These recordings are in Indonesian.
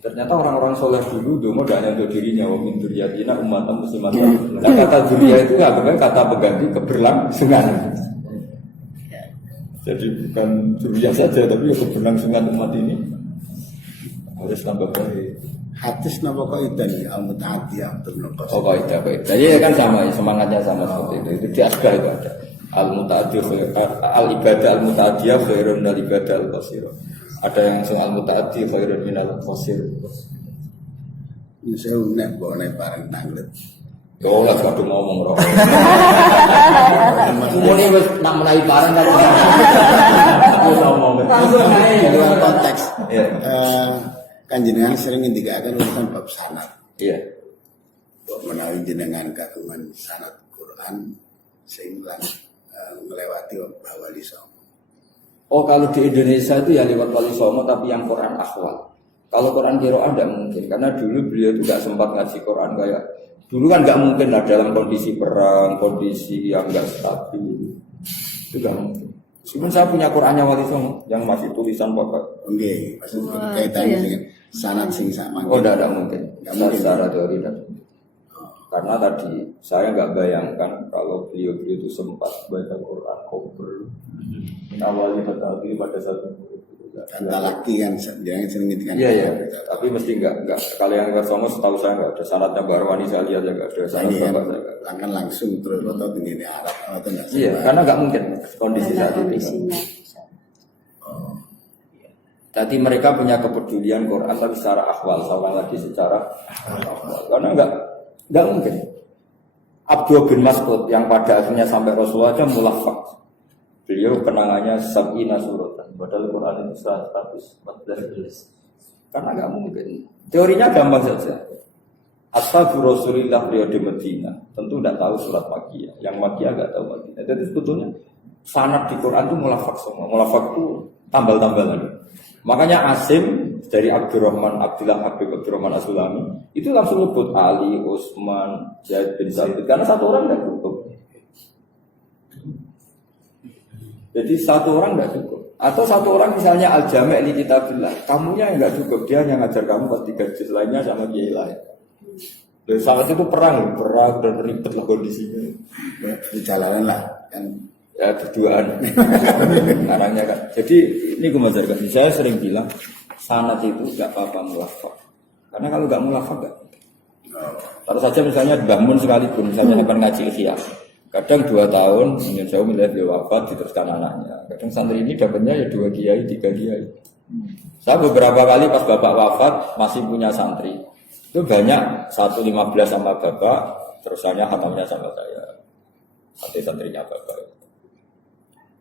Ternyata orang-orang soleh dulu dulu tidak hanya untuk dirinya, wa min dzurriyyatina ummatan muslimatan. Nah, kata dzurriyyah itu bukan kata pengganti keberlangsungan. Jadi bukan dzurriyyah saja, tapi keberlangsungan umat ini harus tambah baik. Hadis nama kaidah nih al-mutaatiyah bernopo. Oh kaidah. Jadi kan sama, semangatnya sama seperti itu. Itu di asbah itu ada. Al-mutaatiyah, al-ibadah al-mutaatiyah khairun dari ibadah al-qasirah. Ada yang sing al-mutaati khairun minal qasir. Ini saya unek bawa naik bareng tanglet. Yo lah kadung ngomong kok. Umune wis nak menawi bareng kan. Aku ngomong. Dalam konteks Iya. kan jenengan sering ngendikaken urusan bab sanad. Iya. Menawi jenengan kagungan sanad Quran sehingga melewati Wali Songo. Oh kalau di Indonesia itu ya lewat Wali Songo tapi yang Quran akhwal. Kalau Quran Qiraah tidak mungkin karena dulu beliau itu tidak sempat ngaji Quran kayak dulu kan nggak mungkin lah dalam kondisi perang, kondisi yang nggak stabil itu nggak mungkin. Meskipun saya punya Qurannya Wali Songo yang masih tulisan bapak. Oke, maksudnya kaitannya dengan sanad sing sama. Oh tidak mungkin. Secara Secara teori tidak mungkin. Karena tadi saya nggak bayangkan kalau beliau itu sempat baca Quran cover awalnya tetapi pada satu laki kan jangan sering ngintikan. iya. Tapi mesti nggak kalau yang nggak sama setahu saya nggak ada sanadnya Barwani saya lihat aja nggak ada sanad bapak saya nggak ada. Kan langsung terus atau tinggi Arab atau enggak? Iya karena nggak mungkin kondisi saat itu. Jadi mereka punya kepedulian Quran tapi secara akhwal sama lagi secara akhwal karena nggak mungkin. Abdul bin Mas'ud yang pada akhirnya sampai Rasulullah aja mulafak. Beliau kenangannya sab'ina suratan. Padahal Quran itu 114. Karena nggak mungkin. Teorinya gampang saja. Ashabu Rasulillah beliau di Medina tentu tidak tahu surat Makkiyah. Yang Makkiyah nggak tahu Makkiyah. Jadi sebetulnya sanad di Quran itu mulafak semua. Mulafak itu tambal-tambalan. Makanya Asim dari Abdurrahman As-Sulami itu langsung nyebut Ali, Utsman, Zaid bin Sabit karena satu orang tidak cukup. Jadi satu orang tidak cukup. Atau satu orang misalnya Al-Jami' li Kitabillah, kamunya enggak cukup, dia yang ngajar kamu pas 3 juz lainnya sama kiai lain. Dan saat itu perang dan ribet lah kondisinya. Di jalanan lah kan. Ya berduaan arahnya kan. Jadi ini gue mengajarkan. Saya sering bilang sanad itu nggak apa-apa mulafak. Karena kalau nggak mulafak nggak. Taruh saja misalnya bangun sekalipun, misalnya akan ngaji Ihya. Kadang 2 tahun, ingin jauh melihat beliau wafat diteruskan anaknya. Kadang santri ini dapatnya ya 2 kiai, 3 kiai. Saya beberapa kali pas bapak wafat masih punya santri. Itu banyak 115 sama bapak, terusannya khatamnya sama saya. Santrinya bapak.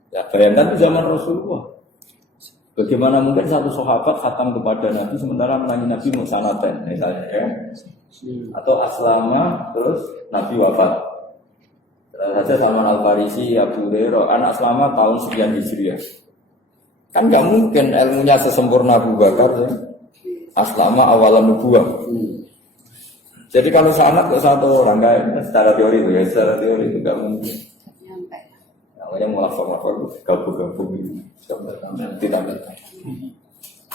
Ya bayangkan itu zaman Rasulullah. Bagaimana mungkin satu sahabat khatam kepada Nabi sementara menangi Nabi musanatan misalnya ya. Atau aslama terus Nabi wafat. Saja Salman Al-Farisi, Abu Hurairah, anak aslama tahun sekian Hijriah. Kan nggak mungkin ilmunya sesempurna Abu Bakar ya. Aslama awalan nubuwah. Jadi kalau sanad kok satu orang kayak secara teori itu ya, secara teori itu nggak mungkin. Namanya mulafak-mulafak gabung-gabung tidak.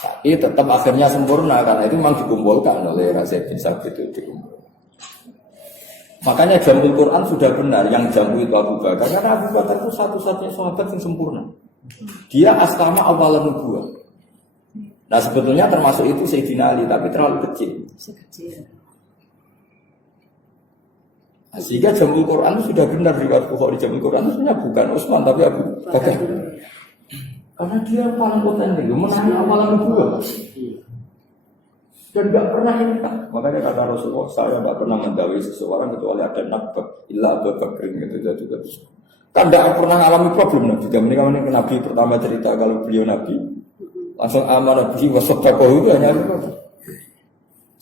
Tapi tetap akhirnya sempurna karena itu memang dikumpulkan oleh Zaid bin Sabit itu dikumpulkan. Makanya jamul Quran sudah benar yang jamu itu Abu Bakar karena Abu Bakar itu satu-satunya sahabat yang sempurna. Dia aslama awalan nubuwah. Nah sebetulnya termasuk itu Sayyidina Ali tapi terlalu kecil. Sehingga jamul Quran itu sudah benar riwayat Bukhari jamul Quran itu sebenarnya bukan Utsman tapi Abu Bakar. Karena dia paling potensi, menangi awalan nubuwah. Dan nggak pernah ingkar. Makanya kata Rasulullah, saya nggak pernah mendawai seseorang kecuali ada nabak, illa Abu Bakar gitu juga. Kan nggak pernah alami problem Nabi. Kemudian Nabi pertama cerita kalau beliau Nabi, langsung amanah Nabi wasabaqahu itu hanya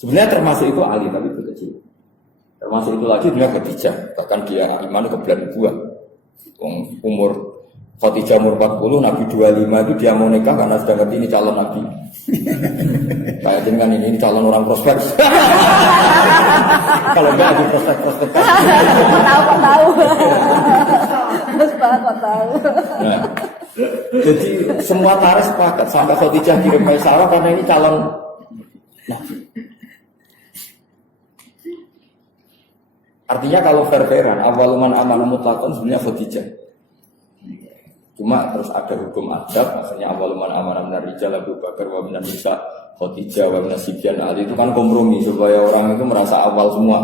sebenarnya termasuk itu Ali tapi itu kecil. Termasuk itu lagi dia Khadijah, bahkan dia iman ke bulan buah. Umur Khadijah umur 40, Nabi 25 itu dia mau nikah karena sudah ngerti ini calon Nabi. Kayak dengan ini calon orang prospek. Kalau enggak ada prospek. Tahu. Terus kok tahu. Nah, jadi semua tarik sepakat sampai Khadijah kirim Maisarah karena ini calon Nah, artinya kalau fair-fairan, awaluman amanah mutlakon sebenarnya Khadijah. Cuma terus ada hukum adab, maksudnya awaluman amanah minar rijal Abu Bakar wa minan nisa Khadijah wa minas sibyan Ali, itu kan kompromi supaya orang itu merasa awal semua.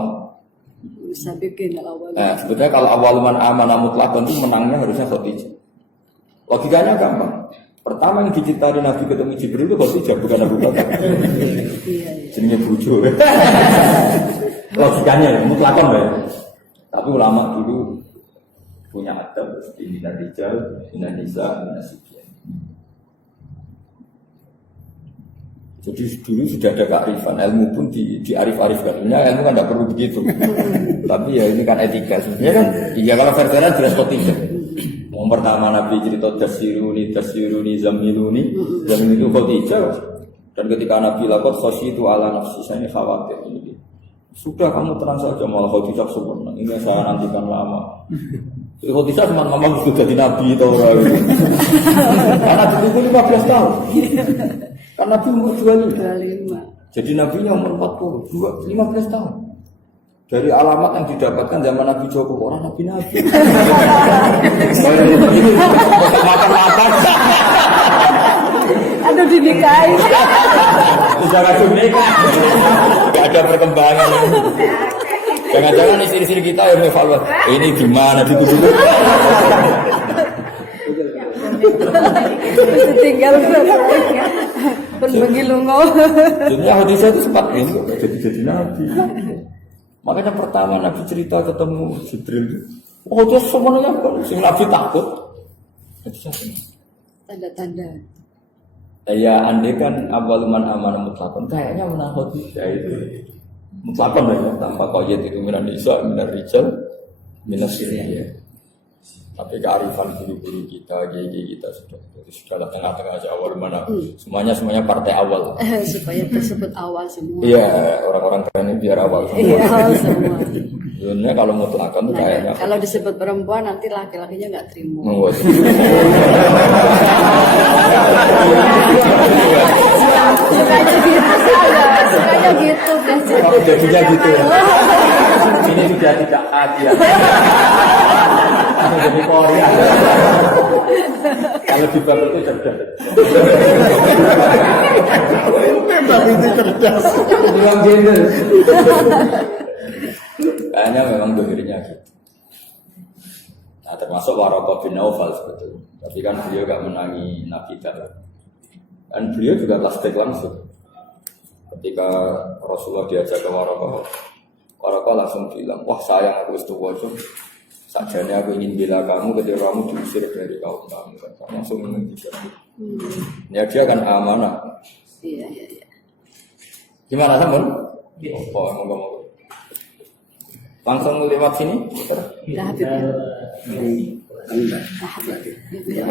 Bisa bikin awal. Nah, sebetulnya kalau awaluman amanah mutlakon itu menangnya harusnya Khadijah. Logikanya gampang. Pertama yang diciptai Nabi ketemu Jibril itu Khadijah, bukan Abu Bakar. Iya. Jadinya bujo. Logikanya mutlakon ya. Tapi ulama dulu punya adab seperti minar rijal, minan nisa, minas sibyan. Jadi dulu sudah ada kearifan, ilmu pun diarif-arifkan. Sebenarnya ilmu kan tidak perlu begitu. Tapi ya ini kan etika. Sebenarnya kan, iya kalau fair-fairan jelas Khadijah. Yang pertama Nabi cerita dasiruni, zamiluni itu Khadijah. Dan ketika Nabi lakot khasyitu ala nafsi, saya ini khawatir ini. Sudah kamu tenang saja, malah Khadijah sempurna. Ini saya nantikan lama. Khadijah cuma ngomong sudah jadi Nabi atau orang itu. Karena ditunggu 15 tahun. Karena Nabi umur 25. Jadi Nabinya umur 40, 15 tahun. Dari alamat yang didapatkan zaman Nabi Joko, orang Nabi-Nabi. Makan-makan. Aduh dinikahin. Sudah langsung nikah. Gak ada perkembangan. Jangan-jangan istri-istri kita yang evaluasi. Ini gimana dituduh? Mesti tinggal berbagi lungo. Dunia Khadijah itu sempat ini jadi Nabi. Makanya pertama Nabi cerita ketemu Jibril. Oh dia semuanya si Nabi takut. Tanda-tanda. Ya andai kan awaluman amanah mutlakon kayaknya menang Khadijah itu mutlakon ya tanpa qayyid itu minan nisa minar rijal minas sibyan. Tapi kearifan guru-guru kita, gigi kita sudah tengah-tengah aja awal mana semuanya partai awal. Supaya tersebut awal semua. Iya orang-orang keren ini biar awal semua. Iya awal semua. Sebenarnya kalau mutlakon tuh kayaknya. Kalau disebut perempuan nanti laki-lakinya nggak terima. Sukanya gitu saja, sukanya gitu biasanya. Kalau jadinya gitu. Ini sudah tidak adil. Jadi Korea. Kalau di bab itu cerdas. Memang itu cerdas. Memang gender. Kayaknya memang dohirnya gitu. Nah termasuk Waraqah bin Naufal sebetulnya. Tapi kan beliau gak menangi Nabi Dawud. Dan beliau juga plastik langsung. Ketika Rasulullah diajak ke Waraqah, Waraqah langsung bilang, wah sayang aku istuwajum. Sajanya aku ingin bela kamu ketika kamu diusir dari kaum kamu. Langsung menghentikan. Ya dia kan amanah. Iya. Gimana teman? Oh, ngomong. Langsung lewat sini. Dah habis ya. Enggak. Dah habis. Ya.